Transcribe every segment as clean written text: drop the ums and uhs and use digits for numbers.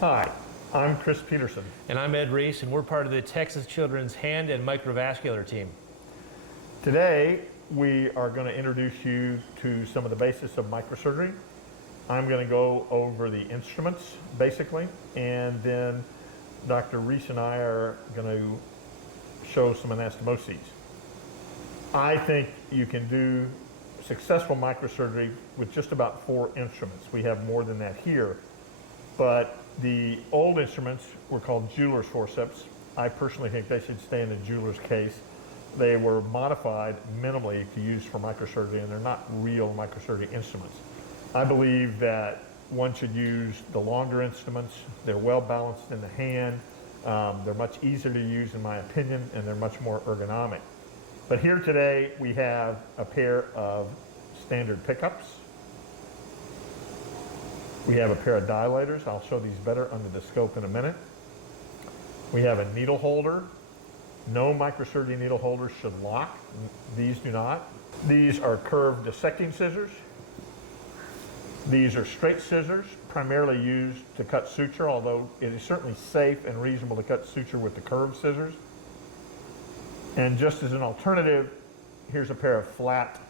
Hi, I'm Chris Peterson. And I'm Ed Reese, and we're part of the Texas Children's Hand and Microvascular team. Today, we are going to introduce you to some of the basics of microsurgery. I'm going to go over the instruments, basically, and then Dr. Reese and I are going to show some anastomoses. I think you can do successful microsurgery with just about 4 instruments. We have more than that here, but the old instruments were called jeweler's forceps. I personally think they should stay in the jeweler's case. They were modified minimally to use for microsurgery, and they're not real microsurgery instruments. I believe that one should use the longer instruments. They're well balanced in the hand. They're much easier to use, in my opinion, and they're much more ergonomic. But here today we have a pair of standard pickups. We have a pair of dilators. I'll show these better under the scope in a minute. We have a needle holder. No microsurgery needle holders should lock. These do not. These are curved dissecting scissors. These are straight scissors, primarily used to cut suture, although it is certainly safe and reasonable to cut suture with the curved scissors. And just as an alternative, here's a pair of flat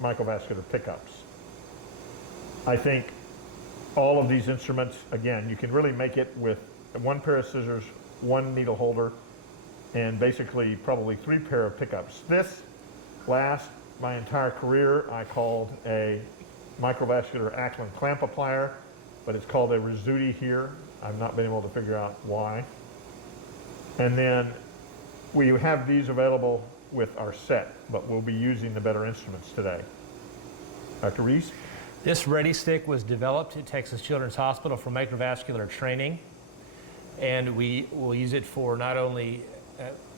microvascular pickups. I think all of these instruments, again, you can really make it with 1 pair of scissors, 1 needle holder, and basically probably 3 pair of pickups. This last my entire career I called a microvascular Ackland clamp applier, but it's called a Rizzuti here. I've not been able to figure out why. And then we have these available with our set, but we'll be using the better instruments today. Dr. Reese? This Ready Stick was developed at Texas Children's Hospital for microvascular training, and we will use it for not only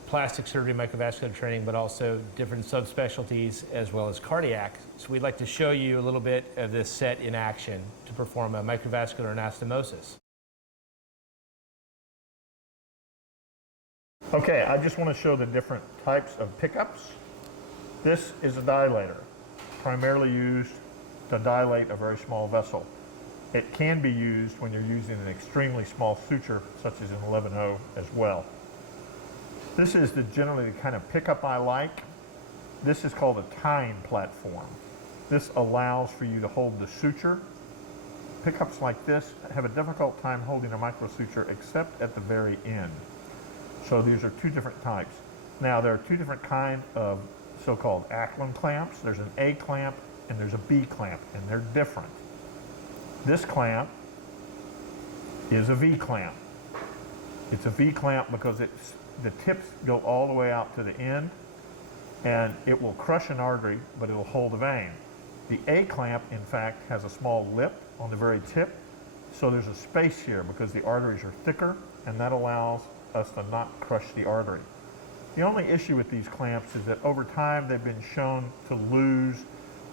plastic surgery microvascular training, but also different subspecialties as well as cardiac. So we'd like to show you a little bit of this set in action to perform a microvascular anastomosis. Okay, I just want to show the different types of pickups. This is a dilator, primarily used to dilate a very small vessel. It can be used when you're using an extremely small suture, such as an 11-0 as well. This is generally the kind of pickup I like. This is called a tying platform. This allows for you to hold the suture. Pickups like this have a difficult time holding a microsuture except at the very end. So these are 2 different types. Now there are 2 different kinds of so-called Ackland clamps. There's an A clamp and there's a B clamp, and they're different. This clamp is a V clamp. It's a V clamp because the tips go all the way out to the end, and it will crush an artery, but it will hold a vein. The A clamp, in fact, has a small lip on the very tip, so there's a space here because the arteries are thicker, and that allows us to not crush the artery. The only issue with these clamps is that over time they've been shown to lose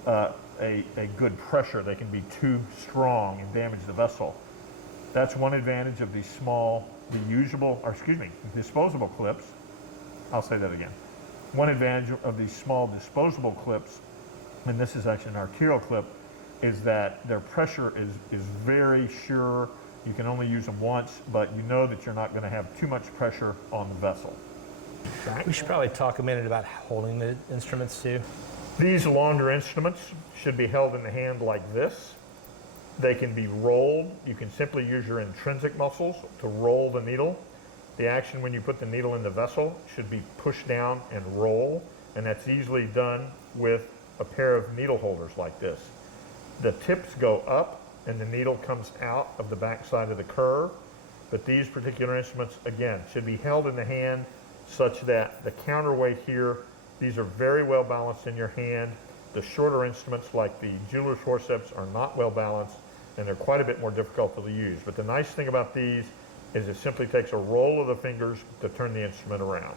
a good pressure. They can be too strong and damage the vessel. That's one advantage of these small disposable clips. I'll say that again. One advantage of these small disposable clips, and this is actually an arterial clip, is that their pressure is very sure. You can only use them once, but you know that you're not going to have too much pressure on the vessel. We should probably talk a minute about holding the instruments too. These longer instruments should be held in the hand like this. They can be rolled. You can simply use your intrinsic muscles to roll the needle. The action when you put the needle in the vessel should be push down and roll, and that's easily done with a pair of needle holders like this. The tips go up and the needle comes out of the back side of the curve, but these particular instruments, again, should be held in the hand such that the counterweight here, these are very well balanced in your hand. The shorter instruments like the jeweler's forceps are not well balanced, and they're quite a bit more difficult to use. But the nice thing about these is it simply takes a roll of the fingers to turn the instrument around.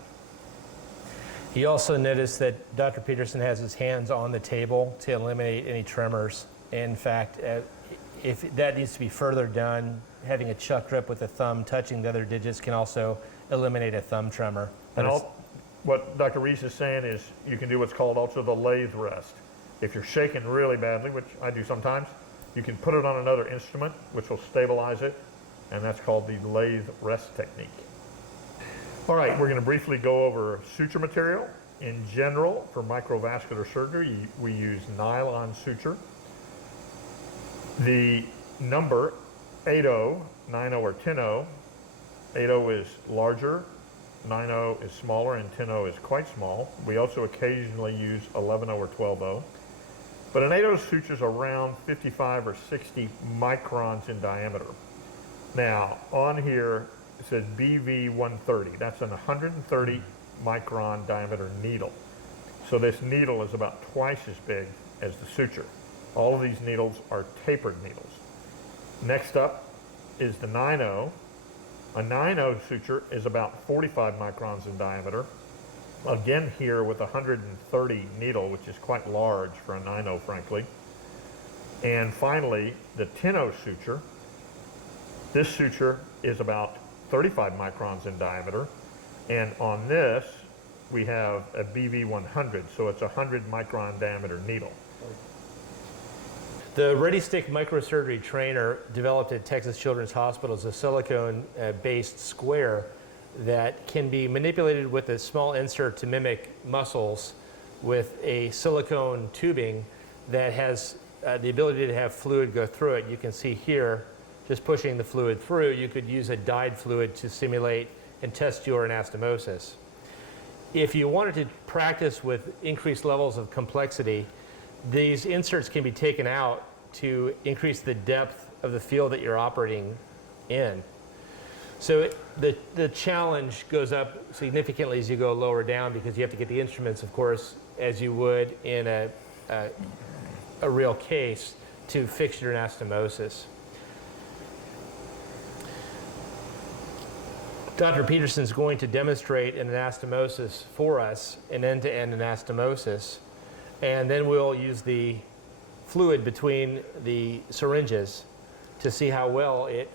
You also notice that Dr. Peterson has his hands on the table to eliminate any tremors. In fact, if that needs to be further done, having a chuck grip with the thumb touching the other digits can also eliminate a thumb tremor. And what Dr. Reese is saying is you can do what's called also the lathe rest. If you're shaking really badly, which I do sometimes, you can put it on another instrument, which will stabilize it, and that's called the lathe rest technique. All right, we're going to briefly go over suture material. In general, for microvascular surgery, we use nylon suture. The number 8-0, 9-0, or 10-0, 8-0 is larger, 9-0 is smaller, and 10-0 is quite small. We also occasionally use 11-0 or 12-0. But an 8-0 suture is around 55 or 60 microns in diameter. Now, on here it says BV130. That's an 130 micron diameter needle. So this needle is about twice as big as the suture. All of these needles are tapered needles. Next up is the 9-0. A 9-0 suture is about 45 microns in diameter. Again here with a 130 needle, which is quite large for a 9-0, frankly. And finally, the 10-0 suture. This suture is about 35 microns in diameter. And on this, we have a BV100, so it's a 100 micron diameter needle. The ReadyStick microsurgery trainer developed at Texas Children's Hospital is a silicone-based square that can be manipulated with a small insert to mimic muscles with a silicone tubing that has the ability to have fluid go through it. You can see here, just pushing the fluid through, you could use a dyed fluid to simulate and test your anastomosis. If you wanted to practice with increased levels of complexity, these inserts can be taken out to increase the depth of the field that you're operating in. So the challenge goes up significantly as you go lower down because you have to get the instruments, of course, as you would in a real case to fix your anastomosis. Dr. Peterson's going to demonstrate an anastomosis for us, an end-to-end anastomosis, and then we'll use the fluid between the syringes to see how well it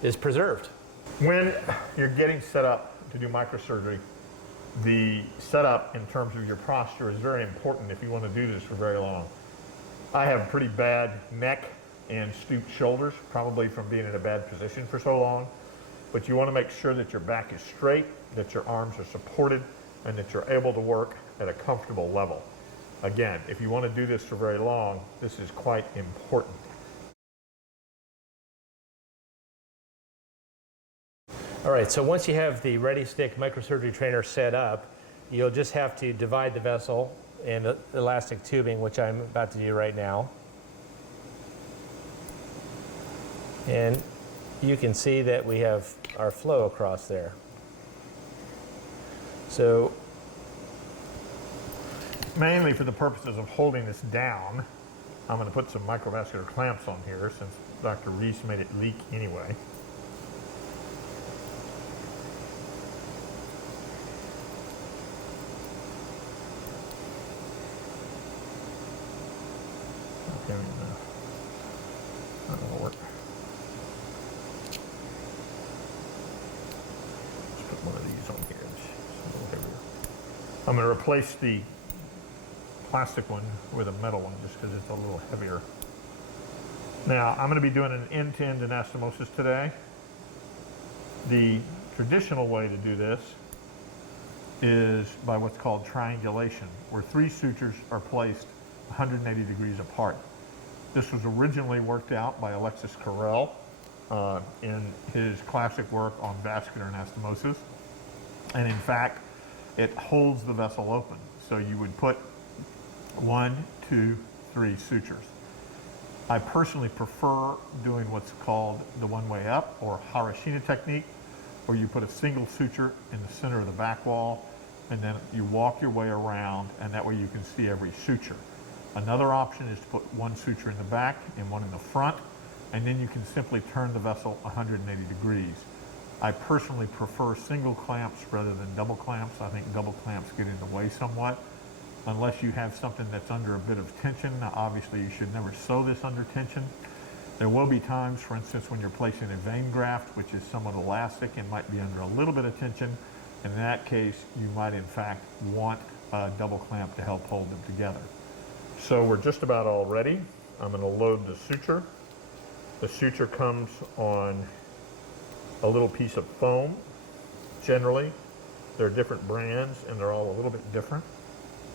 is preserved. When you're getting set up to do microsurgery, the setup in terms of your posture is very important if you want to do this for very long. I have pretty bad neck and stooped shoulders, probably from being in a bad position for so long, but you want to make sure that your back is straight, that your arms are supported, and that you're able to work at a comfortable level. Again, if you want to do this for very long, this is quite important. All right, so once you have the ReadyStick microsurgery trainer set up, you'll just have to divide the vessel in elastic tubing, which I'm about to do right now. And you can see that we have our flow across there. So mainly for the purposes of holding this down, I'm going to put some microvascular clamps on here since Dr. Reese made it leak anyway. Okay, that'll work. Let's put one of these on here. It's a little heavier. I'm going to replace the plastic one with a metal one just because it's a little heavier. Now, I'm going to be doing an end-to-end anastomosis today. The traditional way to do this is by what's called triangulation, where 3 sutures are placed 180 degrees apart. This was originally worked out by Alexis Carrel in his classic work on vascular anastomosis. And in fact, it holds the vessel open. So you would put 1, 2, 3 sutures. I personally prefer doing what's called the one-way up or Harashina technique, where you put a single suture in the center of the back wall and then you walk your way around, and that way you can see every suture. Another option is to put 1 suture in the back and 1 in the front, and then you can simply turn the vessel 180 degrees. I personally prefer single clamps rather than double clamps. I think double clamps get in the way somewhat. Unless you have something that's under a bit of tension. Now, obviously, you should never sew this under tension. There will be times, for instance, when you're placing a vein graft, which is somewhat elastic and might be under a little bit of tension. In that case, you might, in fact, want a double clamp to help hold them together. So we're just about all ready. I'm going to load the suture. The suture comes on a little piece of foam, generally. There are different brands and they're all a little bit different.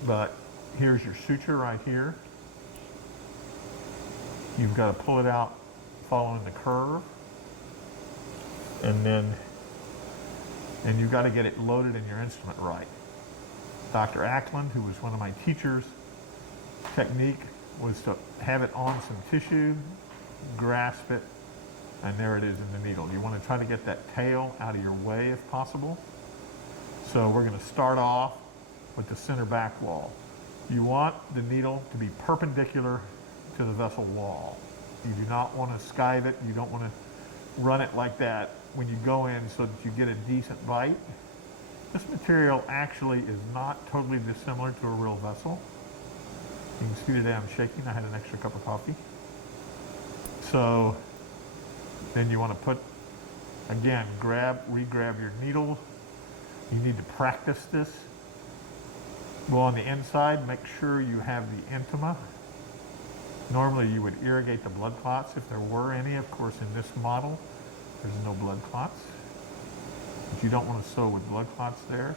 But here's your suture right here. You've got to pull it out following the curve. And you've got to get it loaded in your instrument right. Dr. Ackland, who was one of my teachers, technique was to have it on some tissue, grasp it, and there it is in the needle. You want to try to get that tail out of your way if possible. So we're going to start off with the center back wall. You want the needle to be perpendicular to the vessel wall. You do not want to skive it. You don't want to run it like that when you go in so that you get a decent bite. This material actually is not totally dissimilar to a real vessel. You can see today I'm shaking. I had an extra cup of coffee. So then you want to put, again, re-grab your needle. You need to practice this. Go on the inside, make sure you have the intima. Normally you would irrigate the blood clots if there were any. Of course, in this model, there's no blood clots. But you don't want to sew with blood clots there.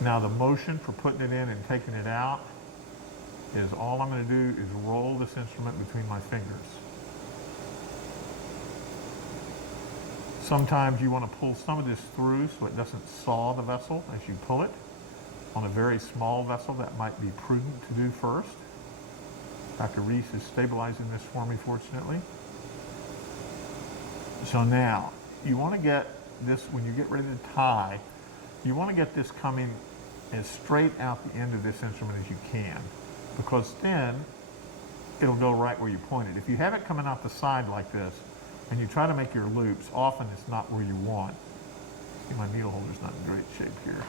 Now the motion for putting it in and taking it out is all I'm going to do is roll this instrument between my fingers. Sometimes you want to pull some of this through so it doesn't saw the vessel as you pull it. On a very small vessel, that might be prudent to do first. Dr. Reese is stabilizing this for me, fortunately. So now, you want to get this, when you get ready to tie, you want to get this coming as straight out the end of this instrument as you can, because then it'll go right where you point it. If you have it coming out the side like this, and you try to make your loops, often it's not where you want. See, my needle holder's not in great shape here.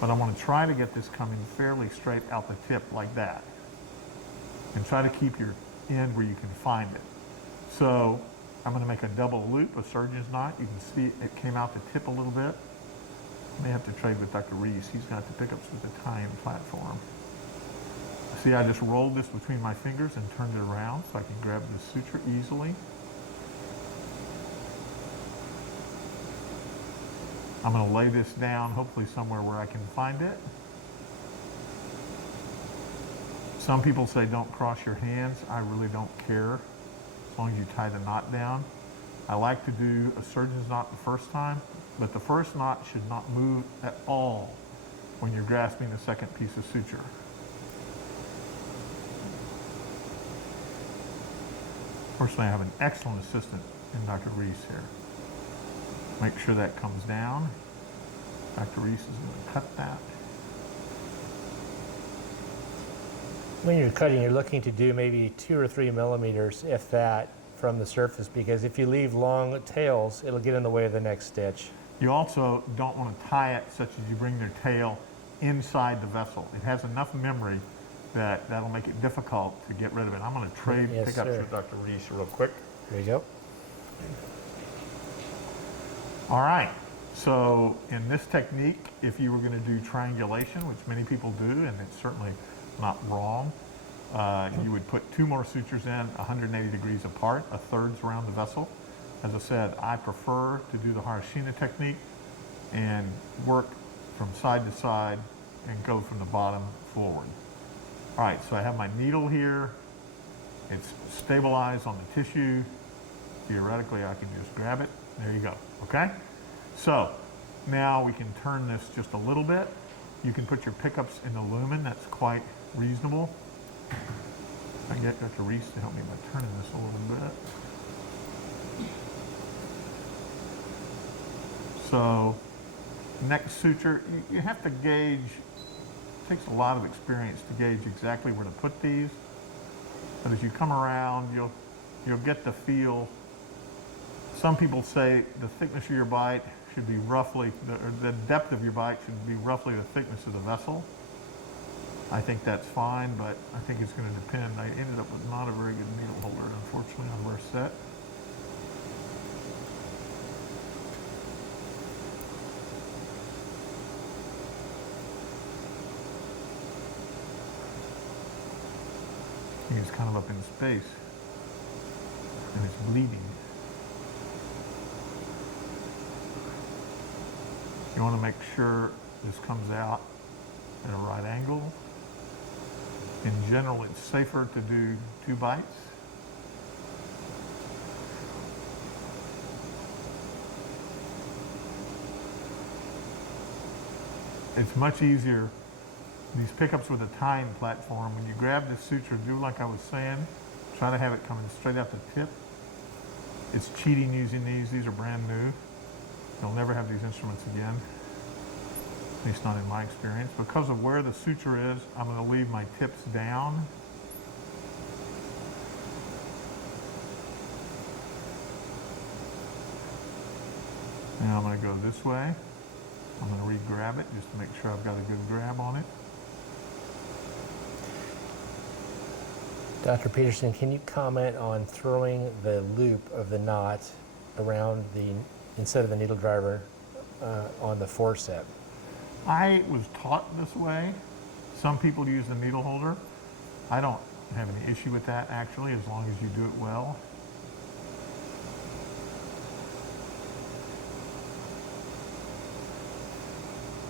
But I want to try to get this coming fairly straight out the tip like that. And try to keep your end where you can find it. So I'm going to make a double loop, a surgeon's knot. You can see it came out the tip a little bit. I may have to trade with Dr. Reese. He's got the pickups with the tying platform. See, I just rolled this between my fingers and turned it around so I can grab the suture easily. I'm going to lay this down, hopefully somewhere where I can find it. Some people say don't cross your hands. I really don't care as long as you tie the knot down. I like to do a surgeon's knot the first time, but the first knot should not move at all when you're grasping the second piece of suture. Fortunately, I have an excellent assistant in Dr. Reese here. Make sure that comes down. Dr. Reese is going to cut that. When you're cutting, you're looking to do maybe 2 or 3 millimeters, if that, from the surface, because if you leave long tails, it'll get in the way of the next stitch. You also don't want to tie it such as you bring their tail inside the vessel. It has enough memory that that'll make it difficult to get rid of it. I'm going to trade pickups with Dr. Reese real quick. There you go. All right, so in this technique, if you were going to do triangulation, which many people do, and it's certainly not wrong, you would put 2 more sutures in 180 degrees apart, a thirds around the vessel. As I said, I prefer to do the Harashina technique and work from side to side and go from the bottom forward. All right, so I have my needle here. It's stabilized on the tissue. Theoretically, I can just grab it. There you go, okay? So now we can turn this just a little bit. You can put your pickups in the lumen. That's quite reasonable. I get Dr. Reese to help me by turning this a little bit. So next suture, you have to gauge. It takes a lot of experience to gauge exactly where to put these. But as you come around, you'll get the feel. Some people say the thickness of your bite should be roughly, the depth of your bite should be roughly the thickness of the vessel. I think that's fine, but I think it's going to depend. I ended up with not a very good needle holder, unfortunately, on our set. He's kind of up in space. and it's bleeding. You want to make sure this comes out at a right angle. In general, it's safer to do 2 bites. It's much easier, these pickups with a tying platform, when you grab the suture, do like I was saying, try to have it coming straight out the tip. It's cheating using these. These are brand new. You'll never have these instruments again, at least not in my experience. Because of where the suture is, I'm going to leave my tips down. Now I'm going to go this way. I'm going to re-grab it just to make sure I've got a good grab on it. Dr. Peterson, can you comment on throwing the loop of the knot around instead of the needle driver on the forcep? I was taught this way. Some people use the needle holder. I don't have any issue with that actually, as long as you do it well.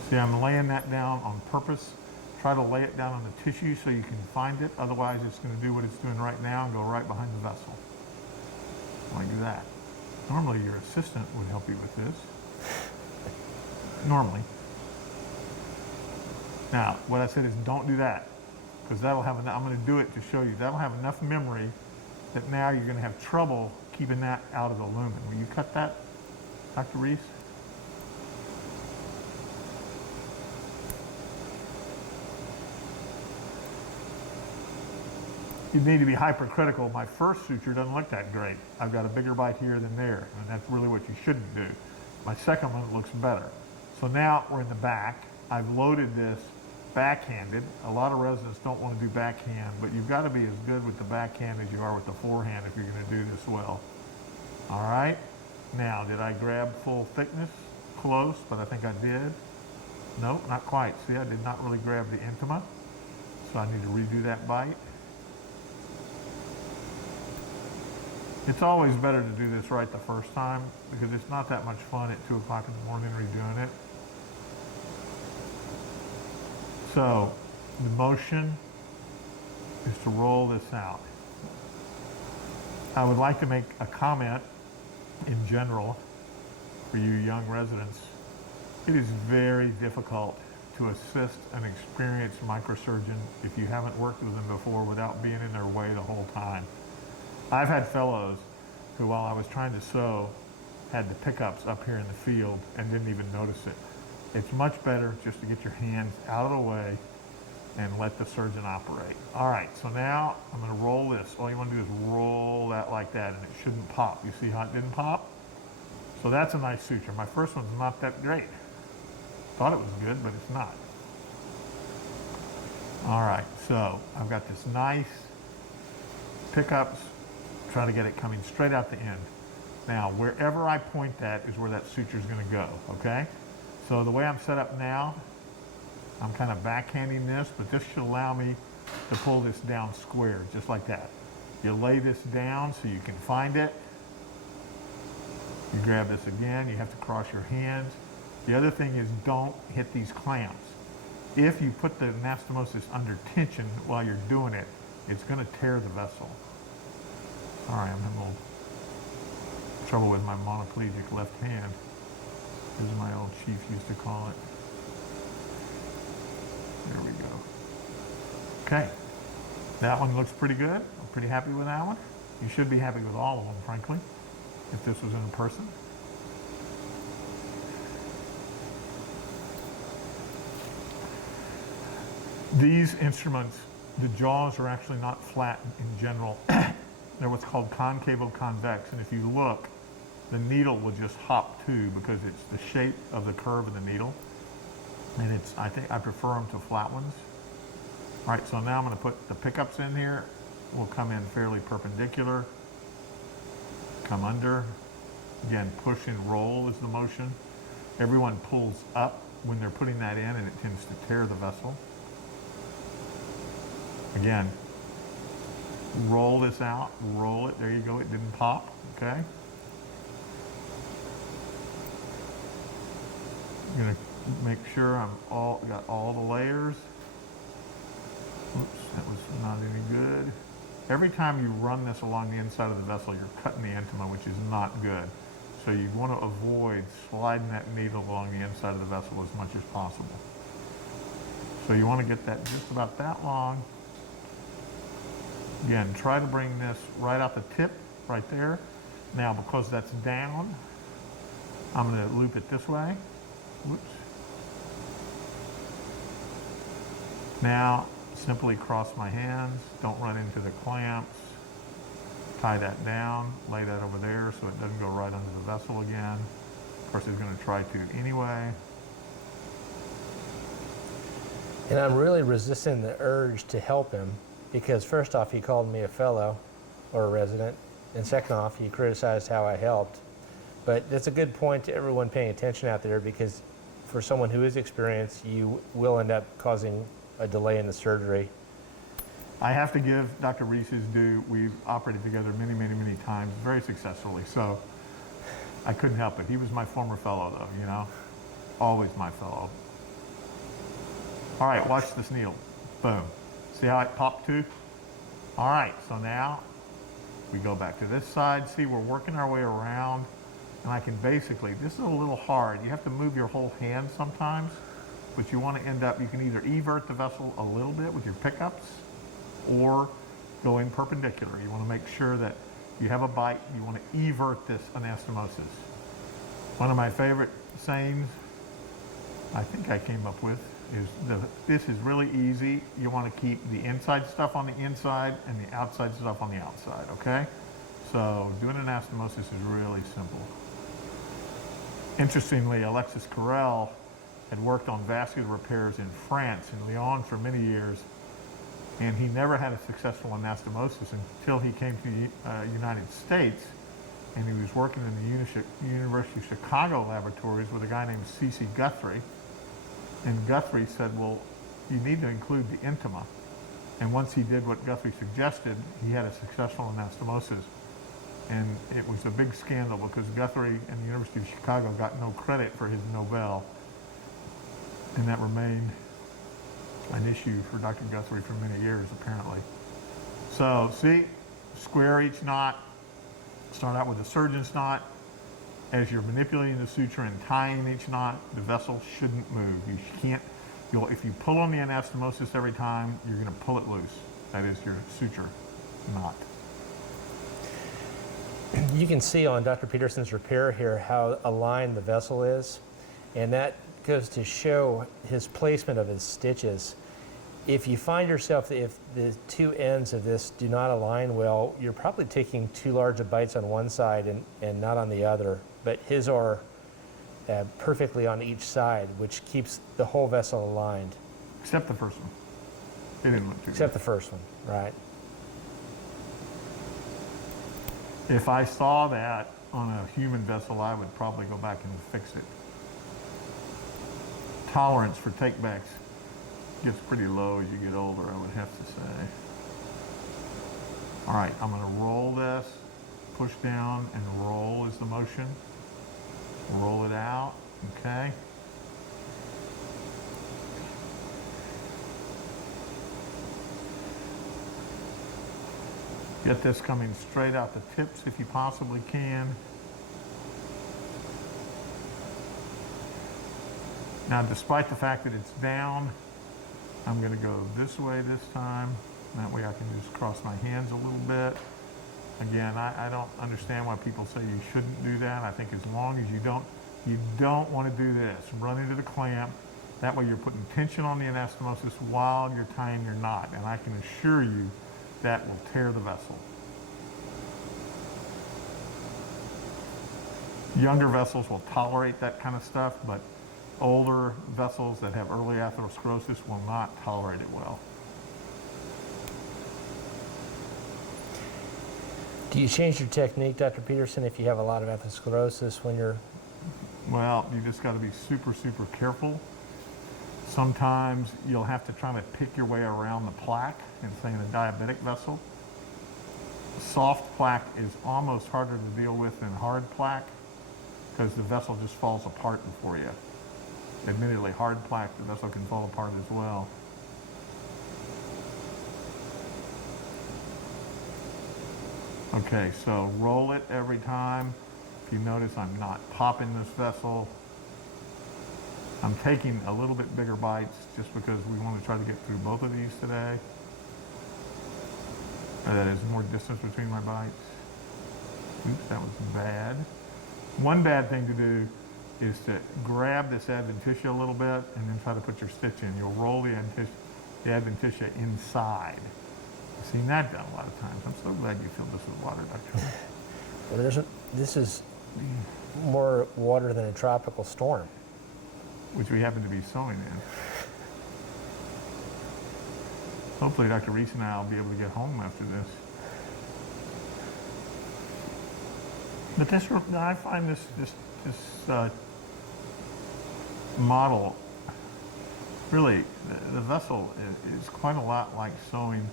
See, I'm laying that down on purpose. Try to lay it down on the tissue so you can find it. Otherwise, it's going to do what it's doing right now and go right behind the vessel. Like that. Normally, your assistant would help you with this. Normally. Now, what I said is don't do that, because that'll have enough. I'm going to do it to show you. That'll have enough memory that now you're going to have trouble keeping that out of the lumen. Will you cut that, Dr. Reese? You need to be hypercritical. My first suture doesn't look that great. I've got a bigger bite here than there, and that's really what you shouldn't do. My second one looks better. So now we're in the back. I've loaded this backhanded. A lot of residents don't want to do backhand, but you've got to be as good with the backhand as you are with the forehand if you're going to do this well. All right. Now, did I grab full thickness? Close, but I think I did. Nope, not quite. See, I did not really grab the intima, so I need to redo that bite. It's always better to do this right the first time because it's not that much fun at 2 o'clock in the morning redoing it. So the motion is to roll this out. I would like to make a comment in general for you young residents. It is very difficult to assist an experienced microsurgeon if you haven't worked with them before without being in their way the whole time. I've had fellows who, while I was trying to sew, had the pickups up here in the field and didn't even notice it. It's much better just to get your hands out of the way and let the surgeon operate. All right, so now I'm going to roll this. All you want to do is roll that like that, and it shouldn't pop. You see how it didn't pop? So that's a nice suture. My first one's not that great. Thought it was good, but it's not. All right, so I've got this nice pickups. Try to get it coming straight out the end. Now, wherever I point that is where that suture is going to go, okay? So the way I'm set up now, I'm kind of backhanding this, but this should allow me to pull this down square, just like that. You lay this down so you can find it. You grab this again, you have to cross your hands. The other thing is don't hit these clamps. If you put the anastomosis under tension while you're doing it, it's going to tear the vessel. Sorry, I'm having a little trouble with my monoplegic left hand, as my old chief used to call it. There we go. Okay, that one looks pretty good. I'm pretty happy with that one. You should be happy with all of them, frankly, if this was in person. These instruments, the jaws are actually not flat in general. They're what's called concavo convex, and if you look, the needle will just hop too because it's the shape of the curve of the needle. And I think I prefer them to flat ones. All right, so now I'm going to put the pickups in here. We'll come in fairly perpendicular. Come under. Again, push and roll is the motion. Everyone pulls up when they're putting that in, and it tends to tear the vessel. Again, roll this out, roll it, there you go, it didn't pop, okay? I'm gonna make sure got all the layers. Oops, that was not any good. Every time you run this along the inside of the vessel, you're cutting the intima, which is not good. So you want to avoid sliding that needle along the inside of the vessel as much as possible. So you want to get that just about that long. Again, try to bring this right out the tip, right there. Now, because that's down, I'm going to loop it this way. Whoops. Now, simply cross my hands, don't run into the clamps. Tie that down, lay that over there so it doesn't go right under the vessel again. Of course, it's going to try to anyway. And I'm really resisting the urge to help him because first off, he called me a fellow or a resident, and second off, he criticized how I helped. But that's a good point to everyone paying attention out there, because for someone who is experienced, you will end up causing a delay in the surgery. I have to give Dr. Reese his due. We've operated together many, many, many times, very successfully. So I couldn't help it. He was my former fellow, though, you know, always my fellow. All right, watch this needle. Boom. See how it popped too? All right, so now we go back to this side. See, we're working our way around, and I can basically, this is a little hard. You have to move your whole hand sometimes, but you want to end up, you can either evert the vessel a little bit with your pickups or go in perpendicular. You want to make sure that you have a bite. You want to evert this anastomosis. One of my favorite sayings I think I came up with is this is really easy. You want to keep the inside stuff on the inside and the outside stuff on the outside, okay? So doing anastomosis is really simple. Interestingly, Alexis Carrel had worked on vascular repairs in France, in Lyon, for many years, and he never had a successful anastomosis until he came to the United States, and he was working in the University of Chicago laboratories with a guy named C.C. Guthrie. And Guthrie said, well, you need to include the intima. And once he did what Guthrie suggested, he had a successful anastomosis. And it was a big scandal because Guthrie and the University of Chicago got no credit for his Nobel. And that remained an issue for Dr. Guthrie for many years, apparently. So, see, square each knot. Start out with a surgeon's knot. As you're manipulating the suture and tying each knot, the vessel shouldn't move. You can't, if you pull on the anastomosis every time, you're going to pull it loose. That is your suture knot. You can see on Dr. Peterson's repair here how aligned the vessel is, and that goes to show his placement of his stitches. If you find yourself that if the two ends of this do not align well, you're probably taking too large of bites on one side and not on the other. But his are perfectly on each side, which keeps the whole vessel aligned. Except the first one. It didn't look too Except good. the first one, right. If I saw that on a human vessel, I would probably go back and fix it. Tolerance for takebacks gets pretty low as you get older, I would have to say. All right, I'm going to roll this, push down, and roll is the motion. Roll it out, okay? Get this coming straight out the tips if you possibly can. Now, despite the fact that it's down, I'm going to go this way this time. That way I can just cross my hands a little bit. Again, I don't understand why people say you shouldn't do that. I think as long as you don't want to do this. Run into the clamp. That way you're putting tension on the anastomosis while you're tying your knot. And I can assure you that will tear the vessel. Younger vessels will tolerate that kind of stuff, but older vessels that have early atherosclerosis will not tolerate it well. Do you change your technique, Dr. Peterson, if you have a lot of atherosclerosis when you're... Well, you just got to be super, super careful. Sometimes you'll have to try to pick your way around the plaque and say in a diabetic vessel. Soft plaque is almost harder to deal with than hard plaque because the vessel just falls apart before you. Admittedly, hard plaque, the vessel can fall apart as well. Okay, so roll it every time. If you notice, I'm not popping this vessel. I'm taking a little bit bigger bites just because we want to try to get through both of these today. That is more distance between my bites. Oops, that was bad. One bad thing to do is to grab this adventitia a little bit and then try to put your stitch in. You'll roll the adventitia inside. I've seen that done a lot of times. I'm so glad you filled this with water, Dr. Well, this is more water than a tropical storm. Which we happen to be sewing in. Hopefully Dr. Reese and I will be able to get home after this. But this, I find this model, really, the vessel is quite a lot like sewing,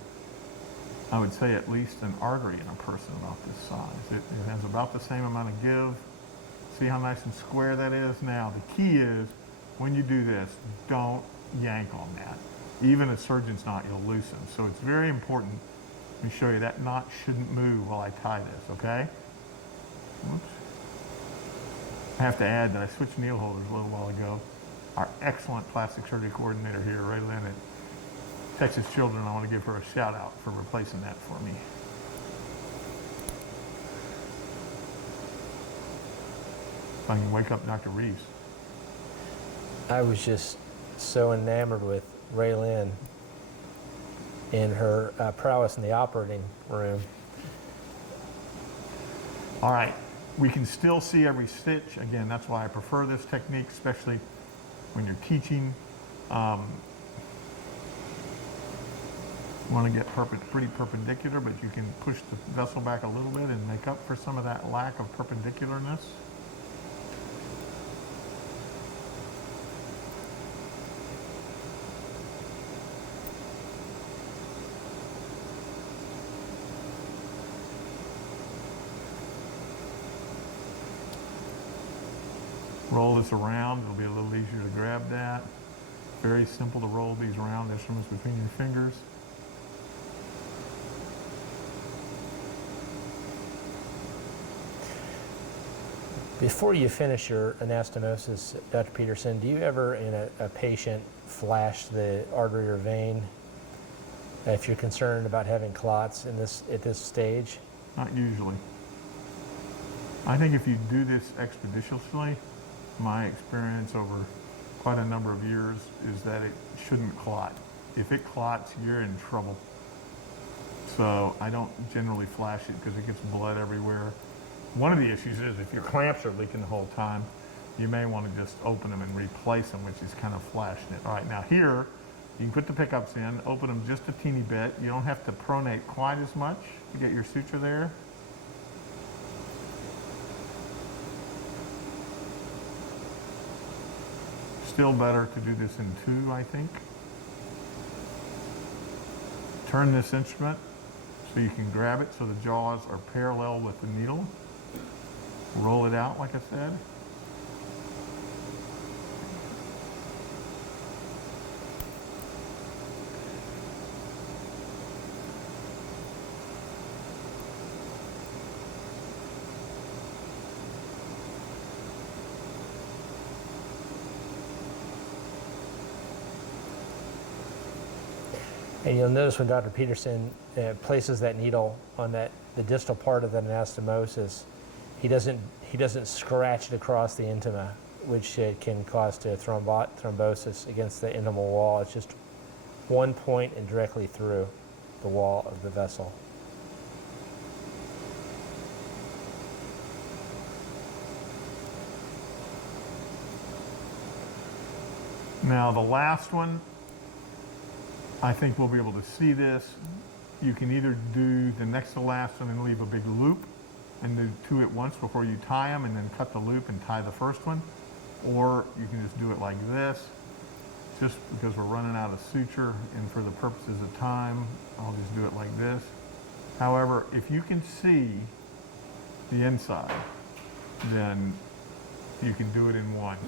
I would say at least an artery in a person about this size. It has about the same amount of give. See how nice and square that is? Now, the key is, when you do this, don't yank on that. Even a surgeon's knot, you'll loosen. So it's very important. Let me show you, that knot shouldn't move while I tie this, okay? Whoops. I have to add that I switched needle holders a little while ago. Our excellent plastic surgery coordinator here, Raylan at Texas Children, I want to give her a shout out for replacing that for me. If I can wake up Dr. Reese. I was just so enamored with Raylyn and her prowess in the operating room. All right, we can still see every stitch. Again, that's why I prefer this technique, especially when you're teaching. You want to get pretty perpendicular, but you can push the vessel back a little bit and make up for some of that lack of perpendicularness. Roll this around, it'll be a little easier to grab that. Very simple to roll these round instruments between your fingers. Before you finish your anastomosis, Dr. Peterson, do you ever, in a patient, flash the artery or vein if you're concerned about having clots at this stage? Not usually. I think if you do this expeditiously, my experience over quite a number of years is that it shouldn't clot. If it clots, you're in trouble. So I don't generally flash it because it gets blood everywhere. One of the issues is if your clamps are leaking the whole time, you may want to just open them and replace them, which is kind of flashing it. All right, now here, you can put the pickups in, open them just a teeny bit. You don't have to pronate quite as much to get your suture there. Still better to do this in two, I think. Turn this instrument so you can grab it so the jaws are parallel with the needle. Roll it out, like I said. And you'll notice when Dr. Peterson places that needle on the distal part of the anastomosis, he doesn't scratch it across the intima, which can cause thrombosis against the intimal wall. It's just one point and directly through the wall of the vessel. Now the last one, I think we'll be able to see this. You can either do the next to last one and leave a big loop and do two at once before you tie them and then cut the loop and tie the first one. Or you can just do it like this. Just because we're running out of suture and for the purposes of time, I'll just do it like this. However, if you can see the inside, then you can do it in one.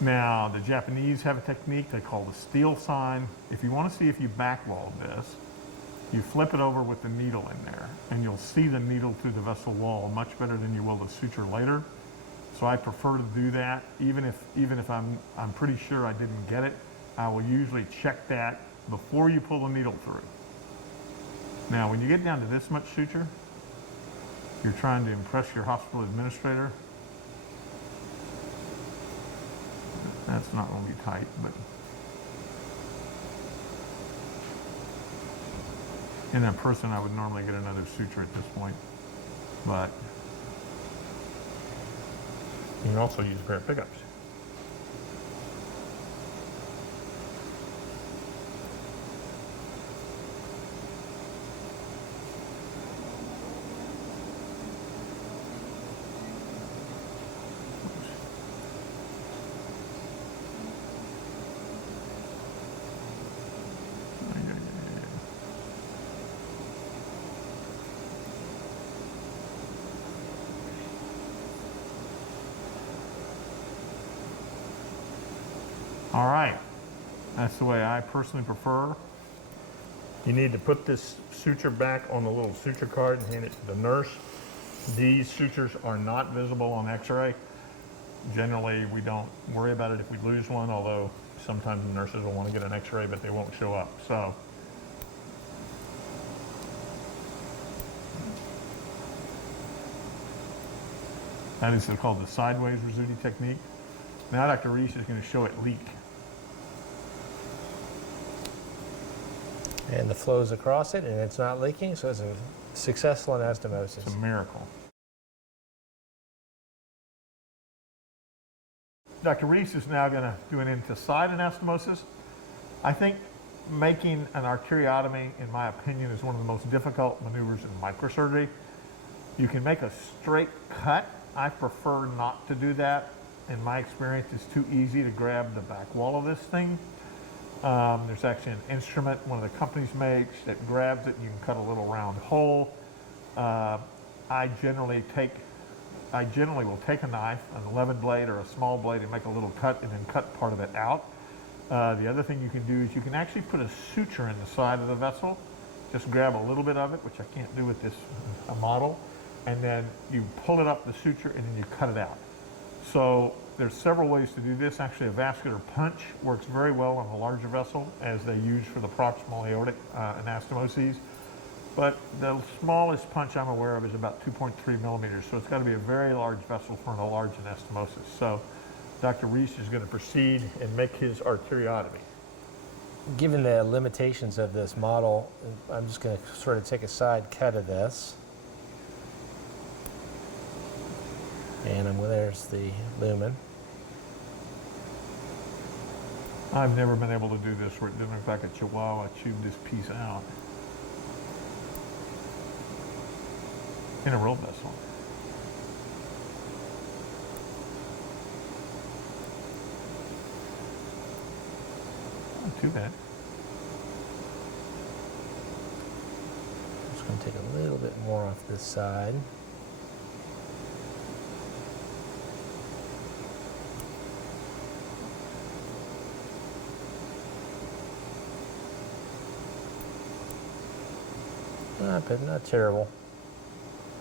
Now, the Japanese have a technique they call the steel sign. If you want to see if you backwalled this, you flip it over with the needle in there, and you'll see the needle through the vessel wall much better than you will the suture later. So I prefer to do that, even if I'm pretty sure I didn't get it. I will usually check that before you pull the needle through. Now, when you get down to this much suture, you're trying to impress your hospital administrator. That's not going to be tight, but in a person, I would normally get another suture at this point, but you can also use a pair of pickups. All right, that's the way I personally prefer. You need to put this suture back on the little suture card and hand it to the nurse. These sutures are not visible on x-ray. Generally, we don't worry about it if we lose one, although sometimes the nurses will want to get an x-ray, but they won't show up. So, that is called the sideways Rizzuti technique. Now Dr. Reese is going to show it leak. And the flow's across it, and it's not leaking, so it's a successful anastomosis. It's a miracle. Dr. Reese is now going to do an into-side anastomosis. I think making an arteriotomy, in my opinion, is one of the most difficult maneuvers in microsurgery. You can make a straight cut. I prefer not to do that. In my experience, it's too easy to grab the back wall of this thing. There's actually an instrument one of the companies makes that grabs it and you can cut a little round hole. I generally will take a knife, an 11 blade or a small blade, and make a little cut and then cut part of it out. The other thing you can do is you can actually put a suture in the side of the vessel. Just grab a little bit of it, which I can't do with this model, and then you pull it up the suture and then you cut it out. So there's several ways to do this. Actually, a vascular punch works very well on a larger vessel, as they use for the proximal aortic anastomoses. But the smallest punch I'm aware of is about 2.3 millimeters, so it's got to be a very large vessel for a large anastomosis. So Dr. Reese is going to proceed and make his arteriotomy. Given the limitations of this model, I'm just going to sort of take a side cut of this. And there's the lumen. I've never been able to do this where it didn't look like a chihuahua chewed this piece out. In a real vessel. Not too bad. Just going to take a little bit more off this side. Not terrible.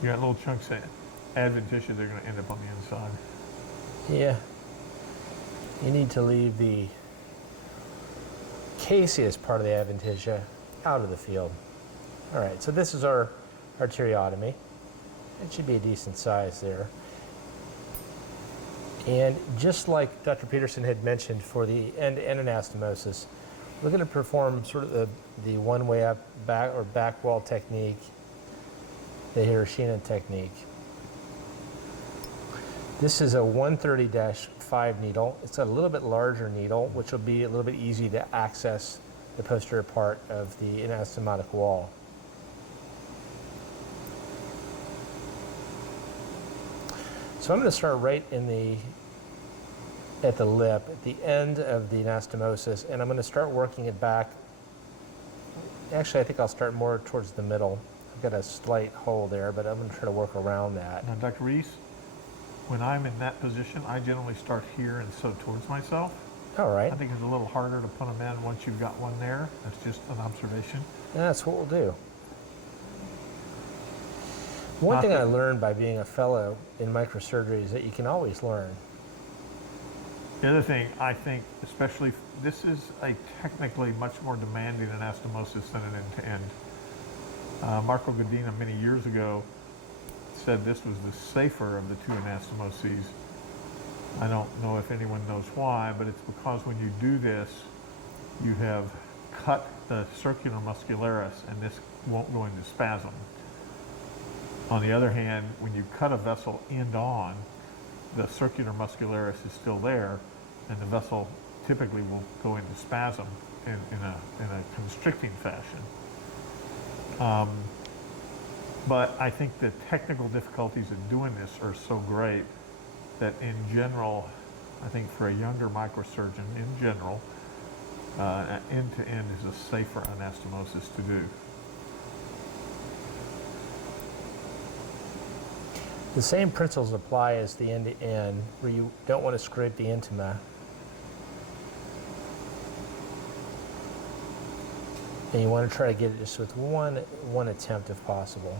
You got little chunks of adventitious that are going to end up on the inside. Yeah. You need to leave the caseous part of the adventitia out of the field. All right, so this is our arteriotomy. It should be a decent size there. And just like Dr. Peterson had mentioned for the end-to-end anastomosis, we're going to perform sort of the one-way up back or back wall technique, the Hiroshina technique. This is a 130-5 needle. It's a little bit larger needle, which will be a little bit easy to access the posterior part of the anastomotic wall. So I'm going to start right at the lip, at the end of the anastomosis, and I'm going to start working it back. Actually, I think I'll start more towards the middle I've got a slight hole there, but I'm going to try to work around that. Now, Dr. Reese, when I'm in that position, I generally start here and sew towards myself. All right, I think it's a little harder to put them in once you've got one there. That's just an observation. that's what we'll do. One thing I learned by being a fellow in microsurgery is that you can always learn. The other thing, I think, especially, this is a technically much more demanding anastomosis than an end-to-end. Marco Godina many years ago said this was the safer of the two anastomoses. I don't know if anyone knows why, but it's because when you do this, you have cut the circular muscularis and this won't go into spasm. On the other hand, when you cut a vessel end on, the circular muscularis is still there, and the vessel typically will go into spasm in a constricting fashion. But I think the technical difficulties in doing this are so great that in general, I think for a younger microsurgeon in general, end-to-end is a safer anastomosis to do. The same principles apply as the end-to-end, where you don't want to scrape the intima. And you want to try to get it just with one attempt if possible.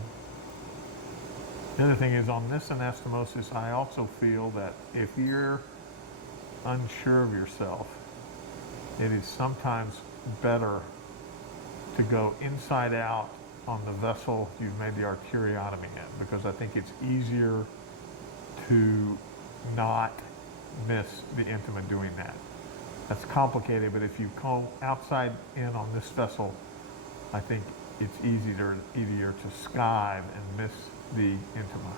The other thing is on this anastomosis, I also feel that if you're unsure of yourself, it is sometimes better to go inside out on the vessel you've made the arteriotomy in, because I think it's easier to not miss the intima doing that. That's complicated, but if you go outside in on this vessel, I think it's easier to skive and miss the intima.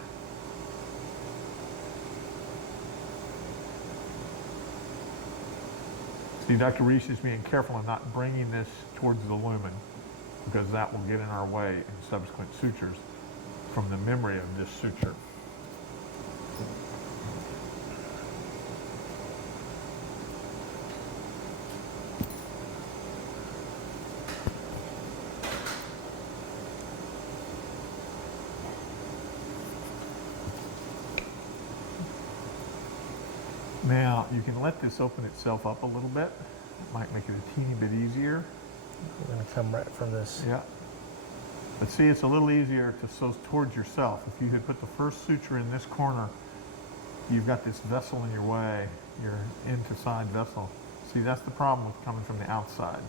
See, Dr. Reese is being careful in not bringing this towards the lumen, because that will get in our way in subsequent sutures from the memory of this suture. Now, you can let this open itself up a little bit. It might make it a teeny bit easier. We're going to come right from this. Yeah. But see, it's a little easier to sew towards yourself. If you had put the first suture in this corner, you've got this vessel in your way, your end-to-side vessel. See, that's the problem with coming from the outside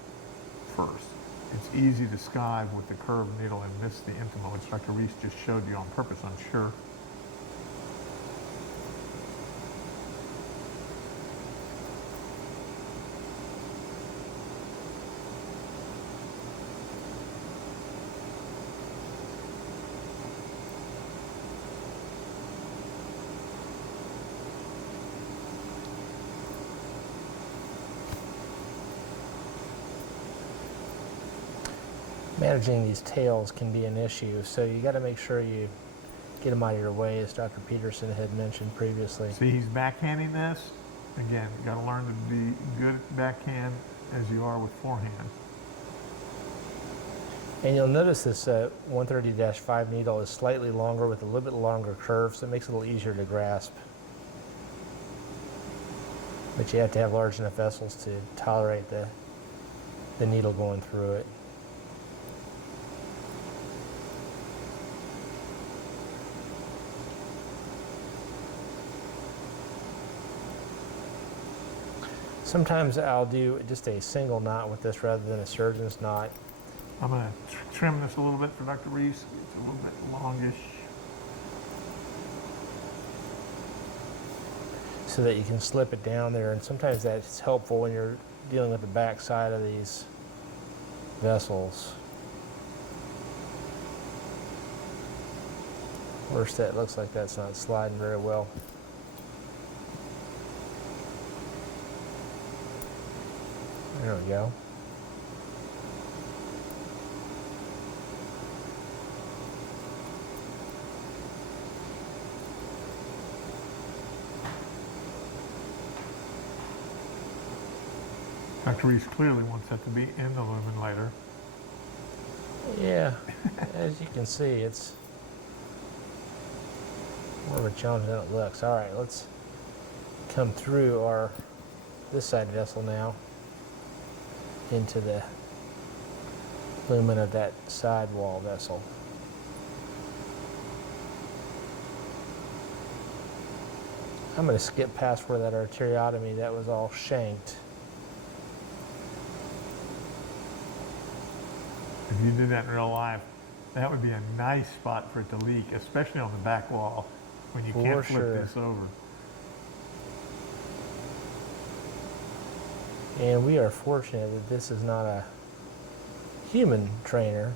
first. It's easy to skive with the curved needle and miss the intima, which Dr. Reese just showed you on purpose, I'm sure. Managing these tails can be an issue, so you got to make sure you get them out of your way, as Dr. Peterson had mentioned previously. See, he's backhanding this. Again, you got to learn to be good at backhand as you are with forehand. And you'll notice this 130-5 needle is slightly longer with a little bit longer curve, so it makes it a little easier to grasp. But you have to have large enough vessels to tolerate the needle going through it. Sometimes I'll do just a single knot with this rather than a surgeon's knot. I'm going to trim this a little bit for Dr. Reese. It's a little bit longish. So that you can slip it down there, and sometimes that's helpful when you're dealing with the back side of these vessels. Worse, that looks like that's not sliding very well. There we go. Dr. Reese clearly wants that to be in the lumen later. Yeah, as you can see, it's more of a challenge than it looks. All right, let's come through this side vessel now into the lumen of that side wall vessel. I'm going to skip past where that arteriotomy, that was all shanked. If you did that in real life, that would be a nice spot for it to leak, especially on the back wall when you can't flip sure. this over. And we are fortunate that this is not a human trainer,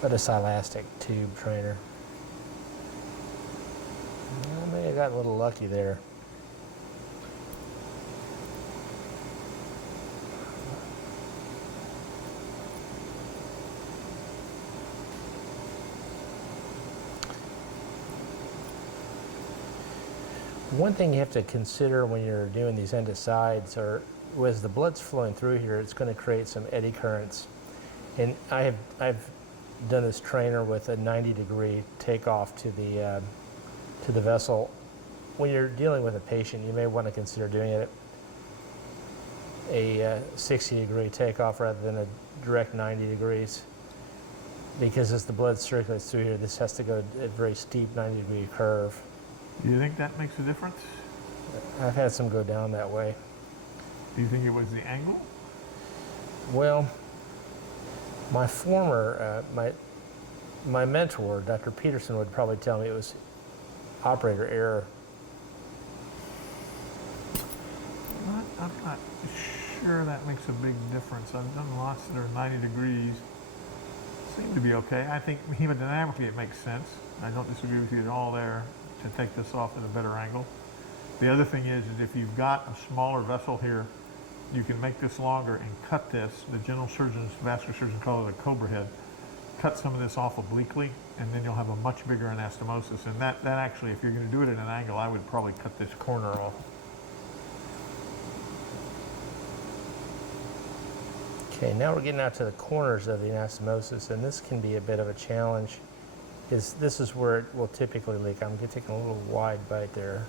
but a silastic tube trainer. Well, maybe I got a little lucky there. One thing you have to consider when you're doing these endosides are, as the blood's flowing through here, it's going to create some eddy currents. And I've done this trainer with a 90-degree takeoff to the vessel. When you're dealing with a patient, you may want to consider doing it a 60-degree takeoff rather than a direct 90 degrees. Because as the blood circulates through here, this has to go a very steep 90-degree curve. Do you think that makes a difference? I've had some go down that way. Do you think it was the angle? Well, my former, my mentor, Dr. Peterson, would probably tell me it was operator error. I'm not sure that makes a big difference. I've done lots that are 90 degrees. Seem to be okay. I think hemodynamically it makes sense. I don't disagree with you at all there to take this off at a better angle. The other thing is if you've got a smaller vessel here, you can make this longer and cut this. The general surgeons, vascular surgeons call it a cobra head. Cut some of this off obliquely, and then you'll have a much bigger anastomosis. And that actually, if you're going to do it at an angle, I would probably cut this corner off. Okay, now we're getting out to the corners of the anastomosis, and this can be a bit of a challenge. This is where it will typically leak. I'm taking a little wide bite there.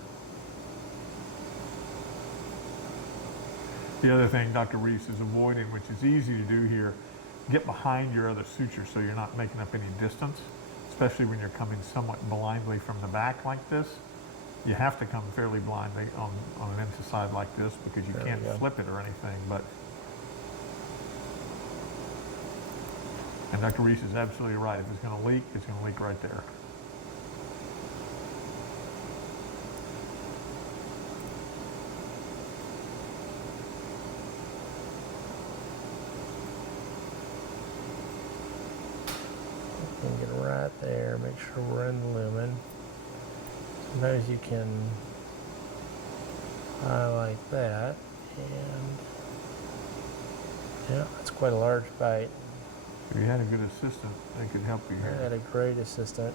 The other thing Dr. Reese is avoiding, which is easy to do here, get behind your other suture so you're not making up any distance, especially when you're coming somewhat blindly from the back like this. You have to come fairly blindly on an endoside like this because you can't flip it or anything. And Dr. Reese is absolutely right. If it's going to leak, it's going to leak right there. And get right there, make sure we're in the lumen. Sometimes you can highlight that, and yeah, that's quite a large bite. If you had a good assistant, they could help you here. I had a great assistant.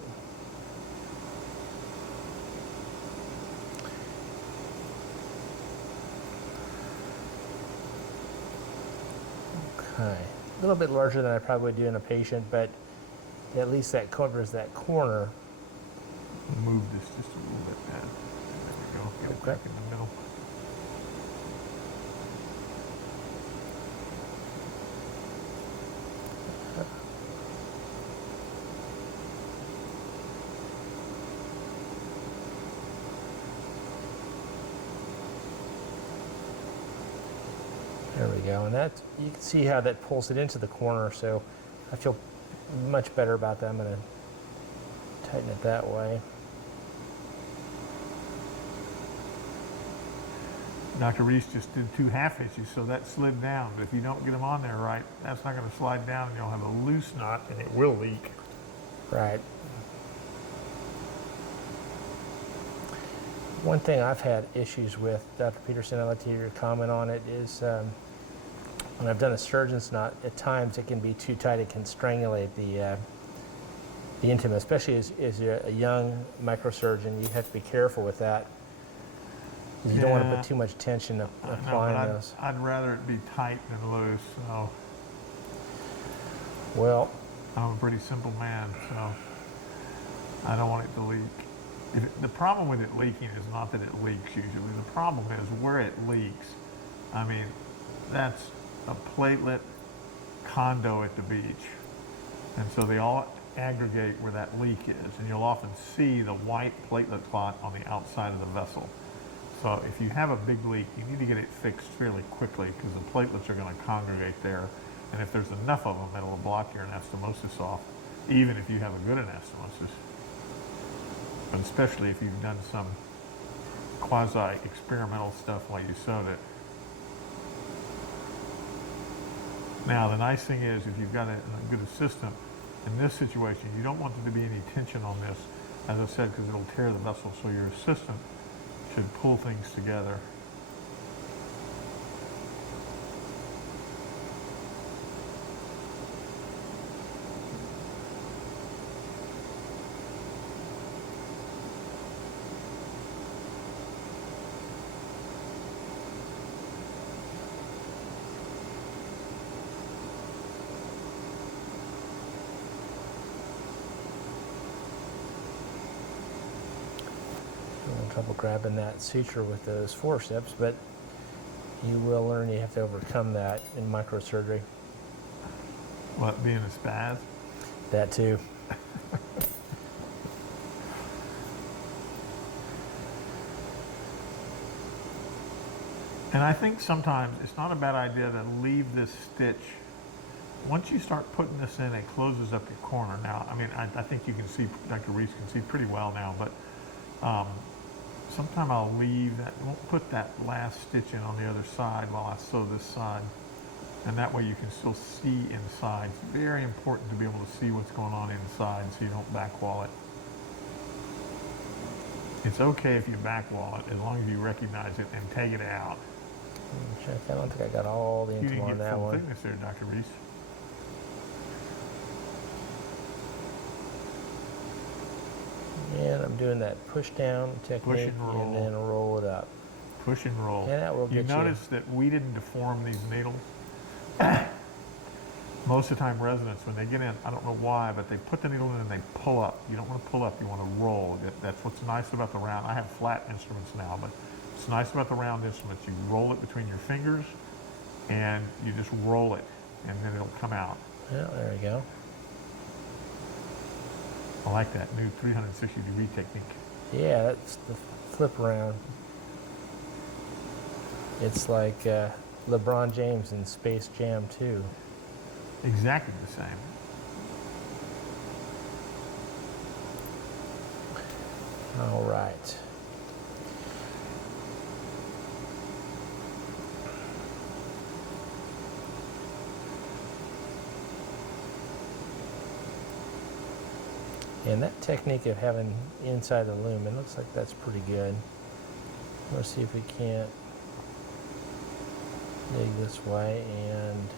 Okay, a little bit larger than I probably would do in a patient, but at least that covers that corner. Move this just a little bit, Pat. There we go. Get it back in the middle. There we go, and that, you can see how that pulls it into the corner, so I feel much better about that. I'm going to tighten it that way. Dr. Reese just did 2 half hitches, so that slid down. But if you don't get them on there right, that's not going to slide down, and you'll have a loose knot, and it will leak. Right. One thing I've had issues with, Dr. Peterson, I'd like to hear your comment on it, is when I've done a surgeon's knot, at times it can be too tight. It can strangulate the intima, especially as you're a young microsurgeon. You have to be careful with that. You don't want to put too much tension applying those. I'd rather it be tight than loose. So. Well, I'm a pretty simple man, so I don't want it to leak. The problem with it leaking is not that it leaks usually. The problem is where it leaks. I mean, that's a platelet condo at the beach. And so they all aggregate where that leak is. And you'll often see the white platelet clot on the outside of the vessel. So if you have a big leak, you need to get it fixed fairly quickly because the platelets are going to congregate there. And if there's enough of them, it'll block your anastomosis off, even if you have a good anastomosis. But especially if you've done some quasi-experimental stuff while you sewed it. Now, the nice thing is, if you've got a good assistant, in this situation, you don't want there to be any tension on this, as I said, because it'll tear the vessel. So your assistant should pull things together. Trouble grabbing that suture with those forceps, but you will learn you have to overcome that in microsurgery. What, being a spaz? That too. And I think sometimes it's not a bad idea to leave this stitch. Once you start putting this in, it closes up your corner. Now, I mean, I think you can see, Dr. Reese can see pretty well now, but sometime I'll leave that, won't put that last stitch in on the other side while I sew this side. And that way you can still see inside. It's very important to be able to see what's going on inside so you don't back wall it. It's okay if you back wall it as long as you recognize it and take it out. Check. I don't think I got all the You intima didn't on get that full one. thickness there, Dr. Reese. And I'm doing that push down technique and roll. and then roll it up. Push and roll. Yeah, that will You get you. notice that we didn't deform these needles. Most of the time residents, when they get in, I don't know why, but they put the needle in and they pull up. You don't want to pull up, you want to roll. That's what's nice about the round. I have flat instruments now, but what's nice about the round instruments, you roll it between your fingers and you just roll it and then it'll come out. Yeah, there we go. I like that new 360-degree technique. Yeah, that's the flip around. It's like LeBron James in Space Jam 2. Exactly the same. All right. And that technique of having inside the lumen looks like that's pretty good. Let's see if we can't dig this way, and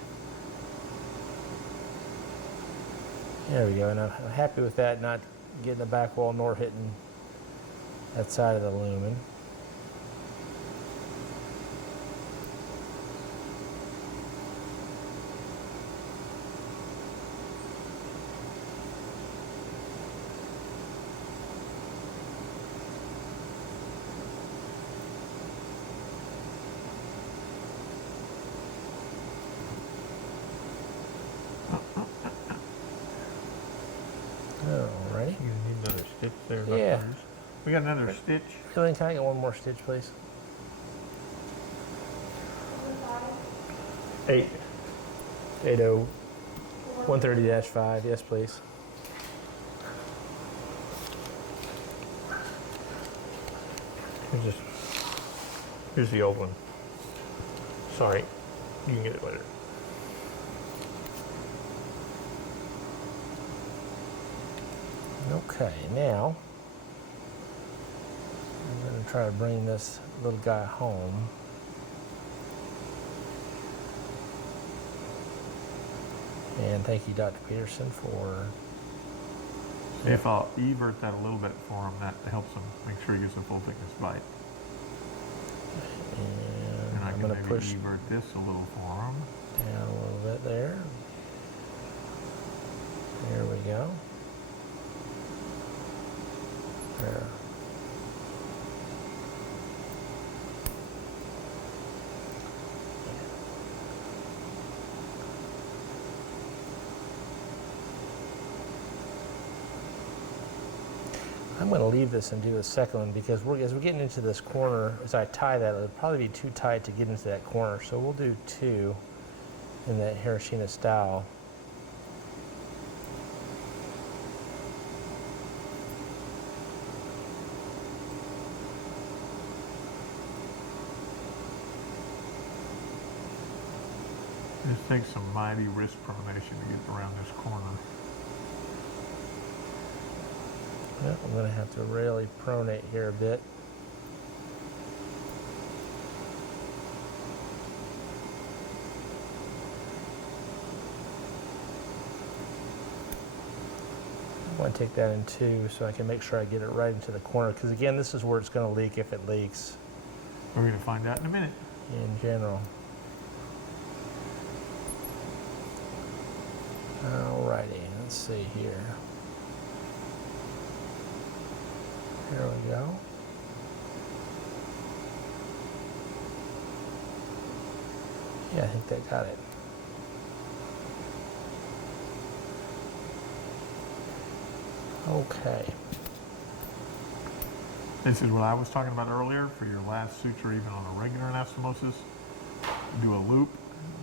there we go. And I'm happy with that, not getting the back wall nor hitting that side of the lumen. Alrighty. You need another stitch there, Dr. Yeah. Reese? We got another stitch. Can I get one more stitch, please? 8. 80. 130-5. Yes, please. Here's the old one. Sorry, you can get it later. Okay, now I'm going to try to bring this little guy home. And thank you, Dr. Peterson, for... If I'll evert that a little bit for him, that helps him make sure he gets a full thickness bite. And And I I'm can going to maybe push evert this a little for him. down a little bit there. Here we go. There. I'm going to leave this and do the second one because as we're getting into this corner, as I tie that, it'll probably be too tight to get into that corner. So we'll do 2 in that Hiroshima style. This takes some mighty wrist pronation to get around this corner. Yeah, I'm going to have to really pronate here a bit. I want to take that in 2 so I can make sure I get it right into the corner, because again, this is where it's going to leak if it leaks We're going to find out in a minute. in general. Alrighty, let's see here. Here we go. Yeah, I think that got it. Okay. This is what I was talking about earlier for your last suture, even on a regular anastomosis. Do a loop,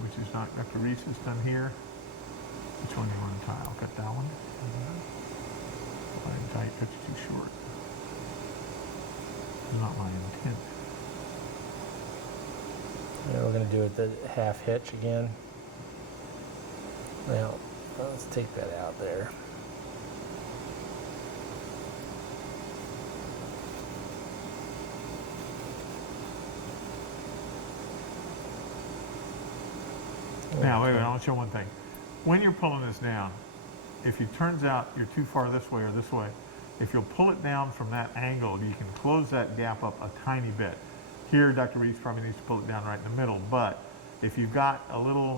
which is not Dr. Reese has done here. Which one do you want to tie? I'll cut that one. Line tight, that's too short. Not my intent. Yeah, we're going to do it the half hitch again. Now, let's take that out there. Now, wait, I'll show one thing. When you're pulling this down, if it turns out you're too far this way or this way, if you'll pull it down from that angle, you can close that gap up a tiny bit. Here, Dr. Reese probably needs to pull it down right in the middle, but if you've got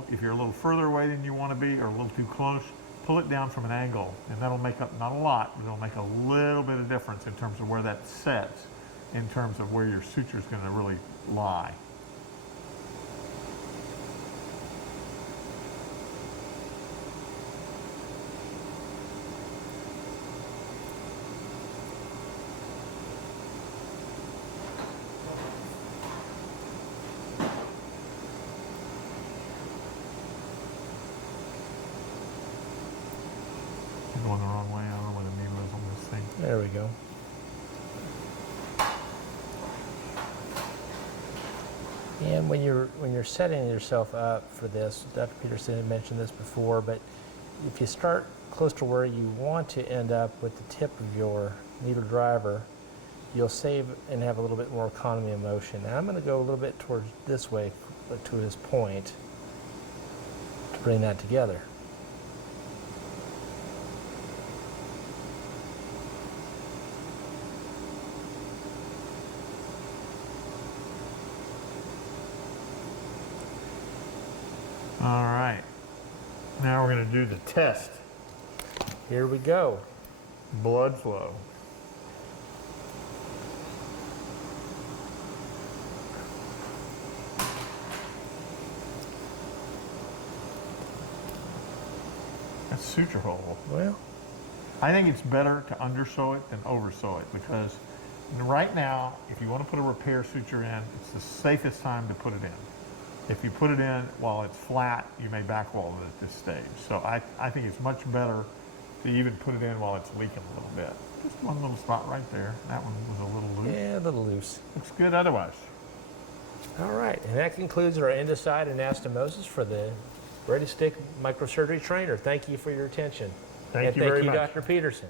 if you're a little further away than you want to be or a little too close, pull it down from an angle, and that'll make up, not a lot, but it'll make a little bit of difference in terms of where that sets, in terms of where your suture is going to really lie. Going the wrong way. I don't know where the needle is on this thing. There we go. And when you're setting yourself up for this, Dr. Peterson had mentioned this before, but if you start close to where you want to end up with the tip of your needle driver, you'll save and have a little bit more economy of motion. Now I'm going to go a little bit towards this way to this point to bring that together. All right. Now we're going to do the test. Here we go. Blood flow. That's suture hole. Well, I think it's better to undersew it than oversew it, because right now, if you want to put a repair suture in, it's the safest time to put it in. If you put it in while it's flat, you may backwall it at this stage. So I think it's much better to even put it in while it's leaking a little bit. Just one little spot right there. That one was a little loose. yeah, a little loose. Looks good otherwise. All right, and that concludes our end-to-side anastomosis for the Ready Stick Microsurgery Trainer. Thank you for your attention. Thank you very much. Thank you, Dr. Peterson.